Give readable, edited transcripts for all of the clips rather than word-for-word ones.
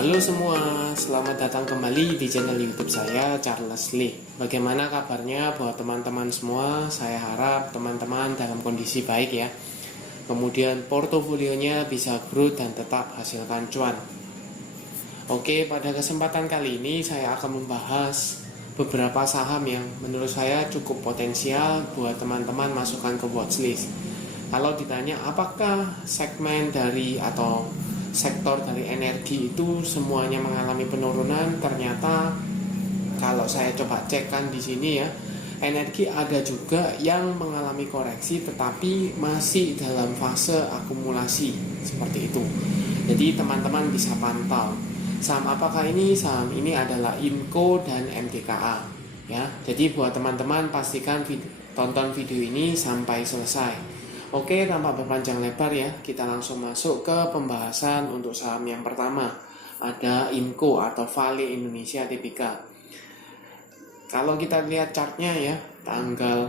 Halo semua, selamat datang kembali di channel YouTube saya, Charles Lee. Bagaimana kabarnya buat teman-teman semua? Saya harap teman-teman dalam kondisi baik ya. Kemudian portofolionya bisa growth dan tetap hasilkan cuan. Oke, pada kesempatan kali ini saya akan membahas beberapa saham yang menurut saya cukup potensial buat teman-teman masukkan ke watchlist. Kalau ditanya apakah segmen dari atau sektor dari energi itu semuanya mengalami penurunan, ternyata kalau saya coba cekkan di sini ya, energi ada juga yang mengalami koreksi tetapi masih dalam fase akumulasi seperti itu. Jadi teman-teman bisa pantau saham apakah ini. Saham ini adalah Inco dan MDKA ya. Jadi buat teman-teman pastikan tonton video ini sampai selesai. Oke, tanpa berpanjang lebar ya, kita langsung masuk ke pembahasan untuk saham yang pertama. Ada Inco atau Vale Indonesia Tbk. Kalau kita lihat chartnya ya, tanggal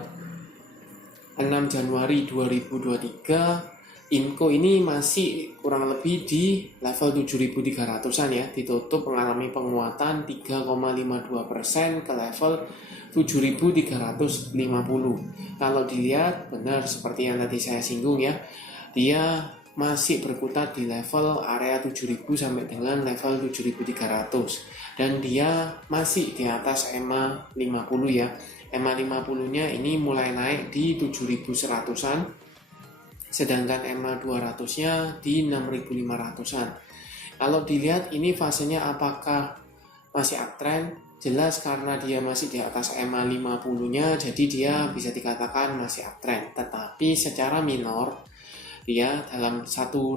6 Januari 2023, Inco ini masih kurang lebih di level 7.300-an ya, ditutup mengalami penguatan 3,52% ke level 7.350. Kalau dilihat benar seperti yang tadi saya singgung ya, dia masih berkutat di level area 7.000 sampai dengan level 7.300 dan dia masih di atas EMA 50 ya. EMA 50 nya ini mulai naik di 7.100-an, sedangkan EMA 200 nya di 6.500-an. Kalau dilihat ini fasenya apakah masih uptrend? Jelas karena dia masih di atas EMA 50 nya, jadi dia bisa dikatakan masih uptrend. Tetapi secara minor, dia dalam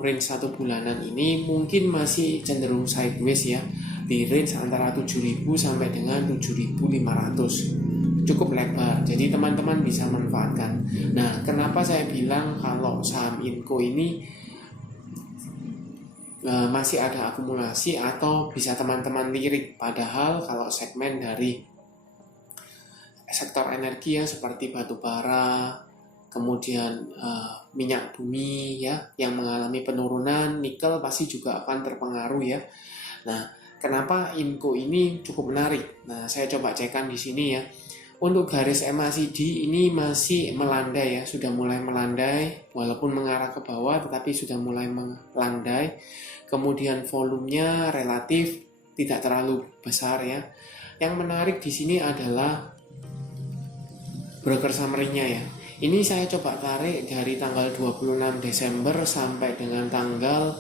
range satu bulanan ini mungkin masih cenderung sideways ya, di range antara 7.000 sampai dengan 7.500. Cukup lebar, jadi teman-teman bisa manfaatkan. Nah, kenapa saya bilang kalau saham Inco ini masih ada akumulasi atau bisa teman-teman lirik? Padahal kalau segmen dari sektor energi ya, seperti batu bara, kemudian minyak bumi ya, yang mengalami penurunan, nikel pasti juga akan terpengaruh ya. Nah, kenapa Inco ini cukup menarik? Nah, saya coba cekkan di sini ya. Untuk garis MACD ini masih melandai ya, sudah mulai melandai walaupun mengarah ke bawah tetapi sudah mulai melandai. Kemudian volumenya relatif tidak terlalu besar ya. Yang menarik di sini adalah broker summary-nya ya. Ini saya coba tarik dari tanggal 26 Desember sampai dengan tanggal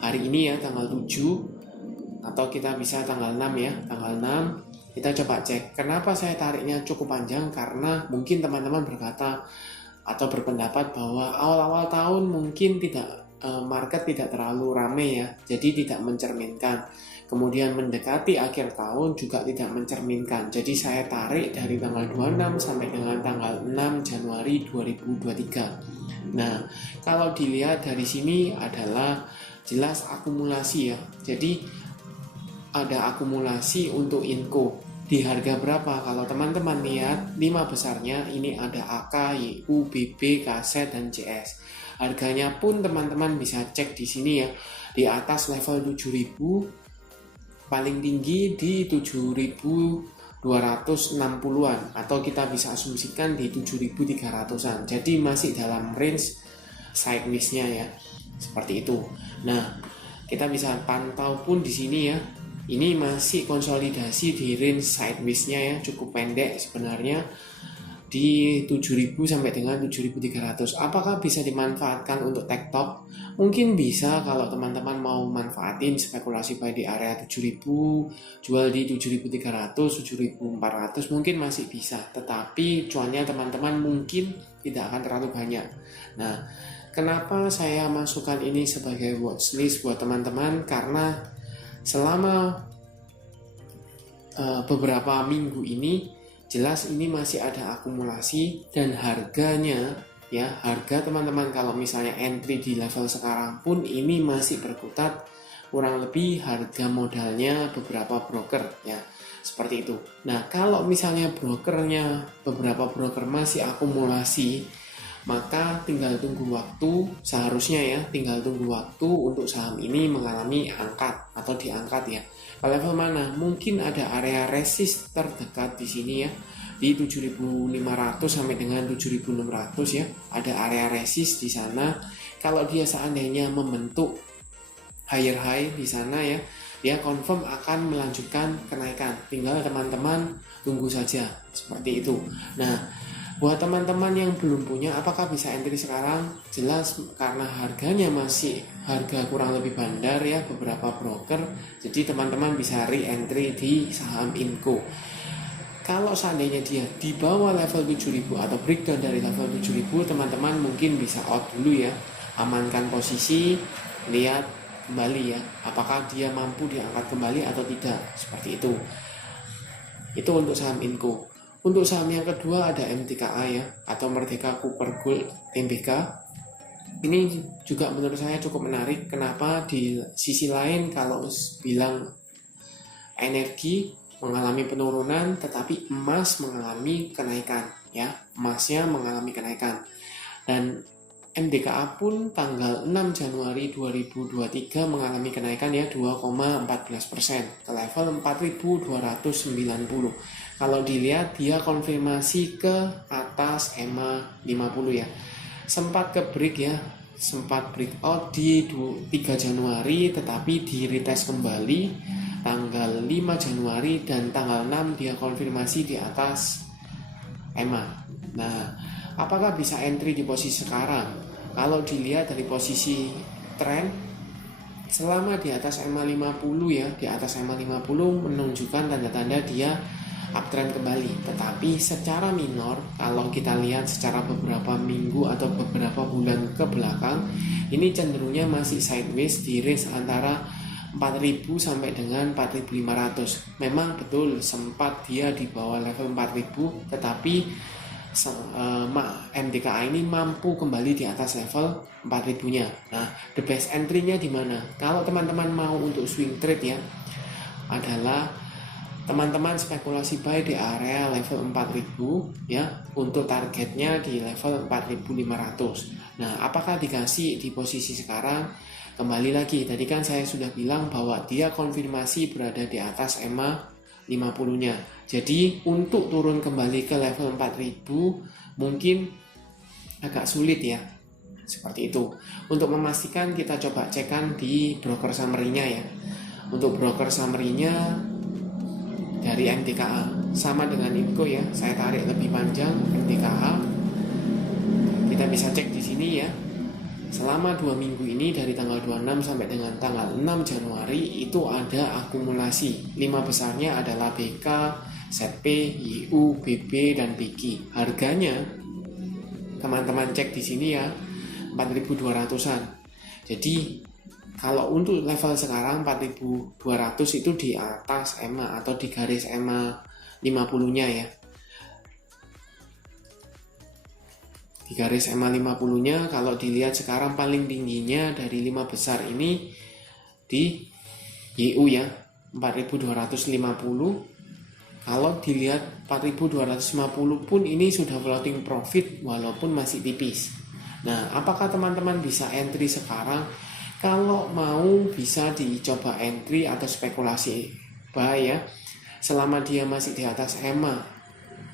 hari ini ya, tanggal 7 atau kita bisa tanggal 6 ya, tanggal 6. Kita coba cek kenapa saya tariknya cukup panjang, karena mungkin teman-teman berkata atau berpendapat bahwa awal-awal tahun mungkin market tidak terlalu ramai ya, jadi tidak mencerminkan. Kemudian mendekati akhir tahun juga tidak mencerminkan. Jadi saya tarik dari tanggal 26 sampai dengan tanggal 6 Januari 2023. Nah, kalau dilihat dari sini adalah jelas akumulasi ya. Jadi ada akumulasi untuk Inco di harga berapa? Kalau teman-teman lihat 5 besarnya ini ada AK, YU, BB, KZ dan CS. Harganya pun teman-teman bisa cek di sini ya, di atas level 7.000, paling tinggi di 7.260-an atau kita bisa asumsikan di 7.300-an. Jadi masih dalam range sideways-nya ya, seperti itu. Nah, kita bisa pantau pun di sini ya. Ini masih konsolidasi di range sideways-nya ya, cukup pendek sebenarnya di 7.000 sampai dengan 7.300. Apakah bisa dimanfaatkan untuk take top? Mungkin bisa kalau teman-teman mau manfaatin spekulasi buy di area 7.000, jual di 7.300, 7.400 mungkin masih bisa. Tetapi cuannya teman-teman mungkin tidak akan terlalu banyak. Nah, kenapa saya masukkan ini sebagai watchlist buat teman-teman? Karena selama beberapa minggu ini jelas ini masih ada akumulasi dan harganya ya, harga teman-teman kalau misalnya entry di level sekarang pun ini masih berkutat kurang lebih harga modalnya beberapa broker ya, seperti itu. Nah, kalau misalnya beberapa broker masih akumulasi, maka tinggal tunggu waktu, seharusnya ya tinggal tunggu waktu untuk saham ini mengalami angkat atau diangkat ya. Ke level mana? Mungkin ada area resist terdekat di sini ya, di 7.500 sampai dengan 7.600 ya. Ada area resist di sana. Kalau dia seandainya membentuk higher high di sana ya, dia confirm akan melanjutkan kenaikan. Tinggal teman-teman tunggu saja seperti itu. Nah, buat teman-teman yang belum punya, apakah bisa entry sekarang? Jelas karena harganya masih harga kurang lebih bandar ya, beberapa broker. Jadi teman-teman bisa re-entry di saham Inco. Kalau seandainya dia di bawah level 7.000 atau breakdown dari level 7.000, teman-teman mungkin bisa out dulu ya. Amankan posisi, lihat kembali ya, apakah dia mampu diangkat kembali atau tidak, seperti itu. Itu untuk saham Inco. Untuk saham yang kedua ada MTKA ya, atau Merdeka Cooper Gold MBK. Ini juga menurut saya cukup menarik. Kenapa? Di sisi lain kalau bilang energi mengalami penurunan, tetapi emas mengalami kenaikan ya, emasnya mengalami kenaikan. Dan MDKA pun tanggal 6 Januari 2023 mengalami kenaikan ya 2,14% ke level 4.290. Kalau dilihat dia konfirmasi ke atas EMA 50 ya. Sempat ke break ya, sempat breakout di 3 Januari tetapi di retest kembali tanggal 5 Januari dan tanggal 6 dia konfirmasi di atas EMA. Nah, apakah bisa entry di posisi sekarang? Kalau dilihat dari posisi tren selama di atas EMA 50 ya, di atas EMA 50 menunjukkan tanda-tanda dia uptrend kembali. Tetapi secara minor, kalau kita lihat secara beberapa minggu atau beberapa bulan ke belakang, ini cenderungnya masih sideways di range antara 4.000 sampai dengan 4.500. Memang betul sempat dia di bawah level 4.000, tetapi MDKA ini mampu kembali di atas level 4.000-nya. Nah, the best entry-nya di mana? Kalau teman-teman mau untuk swing trade ya, adalah teman-teman spekulasi buy di area level 4.000 ya, untuk targetnya di level 4.500. Nah, apakah dikasih di posisi sekarang? Kembali lagi, tadi kan saya sudah bilang bahwa dia konfirmasi berada di atas EMA 50-nya. Jadi untuk turun kembali ke level 4.000 mungkin agak sulit ya. Seperti itu. Untuk memastikan kita coba cekan di broker summary-nya ya. Untuk broker summary-nya dari MTKA sama dengan Inco ya. Saya tarik lebih panjang MTKA. Kita bisa cek di sini ya. Selama 2 minggu ini dari tanggal 26 sampai dengan tanggal 6 Januari itu ada akumulasi. 5 besarnya adalah BK, ZP, YU, BB, dan BQ. Harganya teman-teman cek di sini ya 4.200-an. Jadi kalau untuk level sekarang 4.200 itu di atas EMA atau di garis EMA 50-nya ya. Di garis EMA 50-nya kalau dilihat sekarang paling tingginya dari 5 besar ini di YU ya 4.250. Kalau dilihat 4.250 pun ini sudah floating profit walaupun masih tipis. Nah, apakah teman-teman bisa entry sekarang? Kalau mau bisa dicoba entry atau spekulasi buy ya, selama dia masih di atas EMA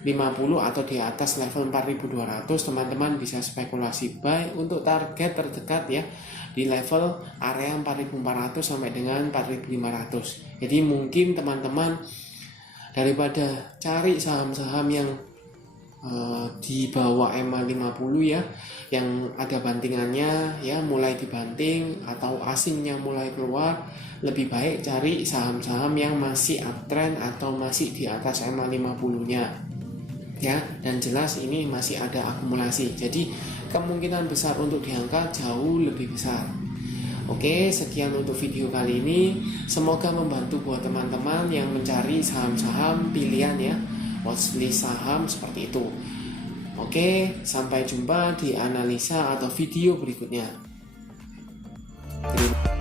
50 atau di atas level 4.200, teman-teman bisa spekulasi buy untuk target terdekat ya di level area 4.400 sampai dengan 4.500. Jadi mungkin teman-teman daripada cari saham-saham yang di bawah EMA 50 ya, yang ada bantingannya ya, mulai dibanting atau asingnya mulai keluar, lebih baik cari saham-saham yang masih uptrend atau masih di atas EMA 50-nya. Ya, dan jelas ini masih ada akumulasi. Jadi kemungkinan besar untuk diangkat jauh lebih besar. Oke, sekian untuk video kali ini. Semoga membantu buat teman-teman yang mencari saham-saham pilihan ya, watchlist saham seperti itu. Oke, sampai jumpa di analisa atau video berikutnya. Terima kasih.